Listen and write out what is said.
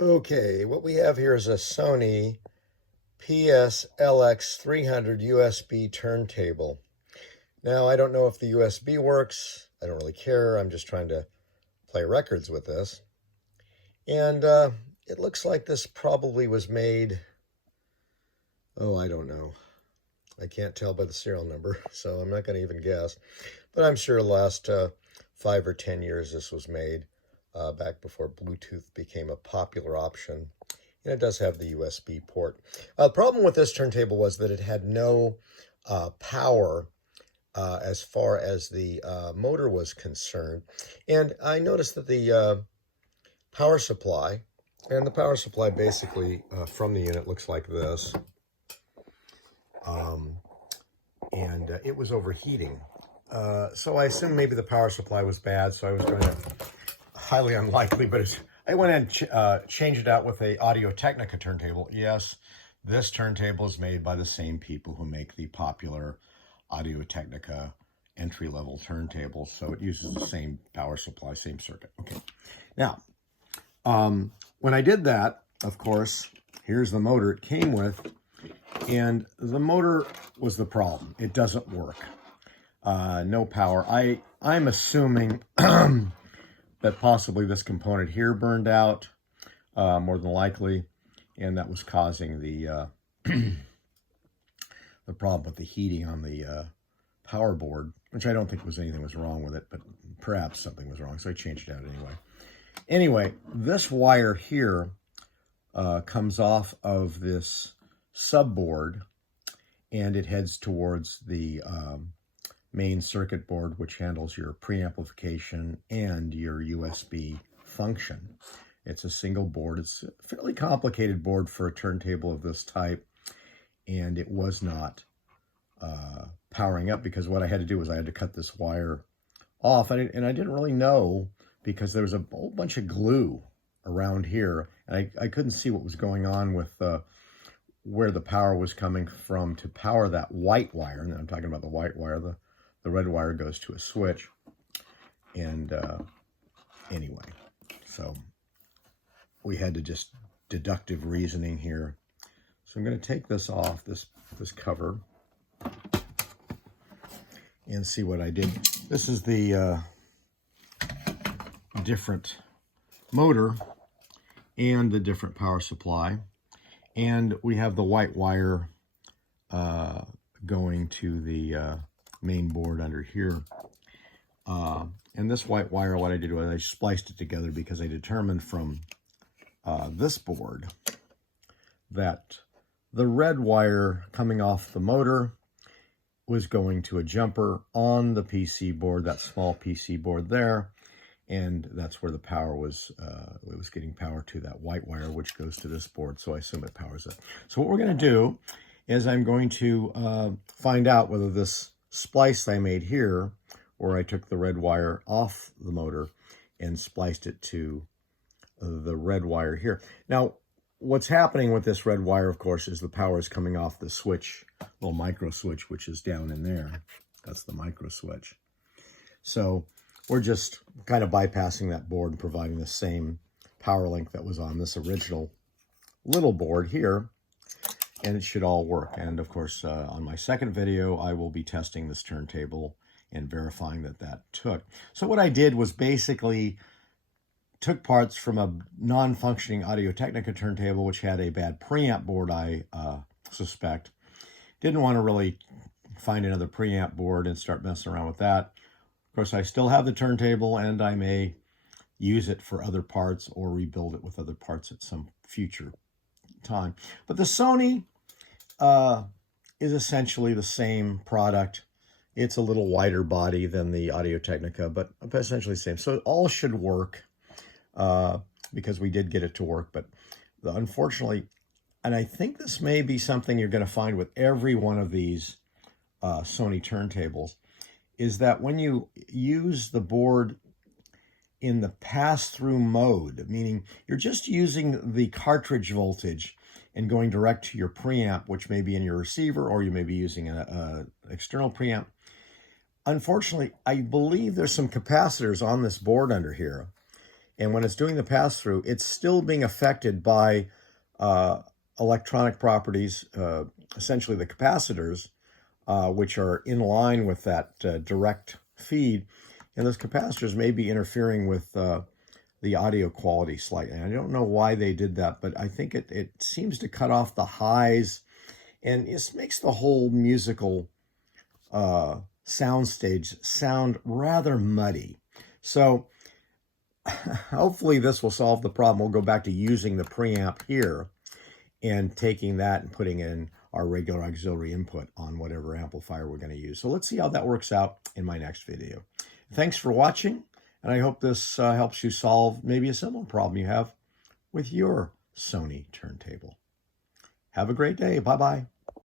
Okay, what we have here is a Sony PSLX300 USB turntable. Now, I don't know if the USB works. I don't really care. I'm just trying to play records with this. And it looks like this probably was made, oh, I don't know. I can't tell by the serial number, so I'm not going to even guess. But I'm sure the last 5 or 10 years this was made, back before Bluetooth became a popular option. And it does have the USB port. The problem with this turntable was that it had no power as far as the motor was concerned. And I noticed that the power supply, and the power supply basically from the unit looks like this. And it was overheating. So I assumed maybe the power supply was bad, so I was going to, highly unlikely, but I went and changed it out with a Audio-Technica turntable. Yes, this turntable is made by the same people who make the popular Audio-Technica entry-level turntables, so it uses the same power supply, same circuit. Okay, now, when I did that, of course, here's the motor it came with, and the motor was the problem. It doesn't work. No power. I'm assuming that possibly this component here burned out, more than likely, and that was causing the the problem with the heating on the power board, which I don't think anything was wrong with it, but perhaps something was wrong, so I changed it out anyway. Anyway, this wire here comes off of this subboard, and it heads towards the main circuit board, which handles your preamplification and your USB function. It's a single board. It's a fairly complicated board for a turntable of this type, and it was not powering up because what I had to do was I had to cut this wire off, and I didn't really know because there was a whole bunch of glue around here, and I couldn't see what was going on with where the power was coming from to power that white wire. And I'm talking about the white wire. The red wire goes to a switch. And anyway, so we had to just deductive reasoning here. So I'm going to take this off, this cover, and see what I did. This is the different motor and the different power supply. And we have the white wire going to the main board under here. And this white wire, what I did was I spliced it together because I determined from this board that the red wire coming off the motor was going to a jumper on the PC board, that small PC board there. And that's where the power was, it was getting power to that white wire, which goes to this board. So I assume it powers it. So what we're going to do is I'm going to find out whether this splice I made here, where I took the red wire off the motor and spliced it to the red wire here. Now, what's happening with this red wire, of course, is the power is coming off the switch, little micro switch, which is down in there. That's the micro switch. So we're just kind of bypassing that board and providing the same power link that was on this original little board here, and it should all work. And of course, on my second video, I will be testing this turntable and verifying that that took. So what I did was basically took parts from a non-functioning Audio-Technica turntable, which had a bad preamp board, I suspect. Didn't want to really find another preamp board and start messing around with that. Of course, I still have the turntable, and I may use it for other parts or rebuild it with other parts at some future time. But the Sony is essentially the same product. It's a little wider body than the Audio-Technica, but essentially the same. So it all should work because we did get it to work. But unfortunately, and I think this may be something you're going to find with every one of these Sony turntables, is that when you use the board in the pass-through mode, meaning you're just using the cartridge voltage and going direct to your preamp, which may be in your receiver, or you may be using an external preamp. Unfortunately, I believe there's some capacitors on this board under here, And when it's doing the pass-through, it's still being affected by electronic properties, essentially the capacitors, which are in line with that direct feed. And those capacitors may be interfering with the audio quality slightly. I don't know why they did that, but I think it seems to cut off the highs, and it makes the whole musical soundstage sound rather muddy. So hopefully this will solve the problem. We'll go back to using the preamp here and taking that and putting in our regular auxiliary input on whatever amplifier we're going to use. So let's see how that works out in my next video. Thanks for watching, and I hope this helps you solve maybe a similar problem you have with your Sony turntable. Have a great day. Bye-bye.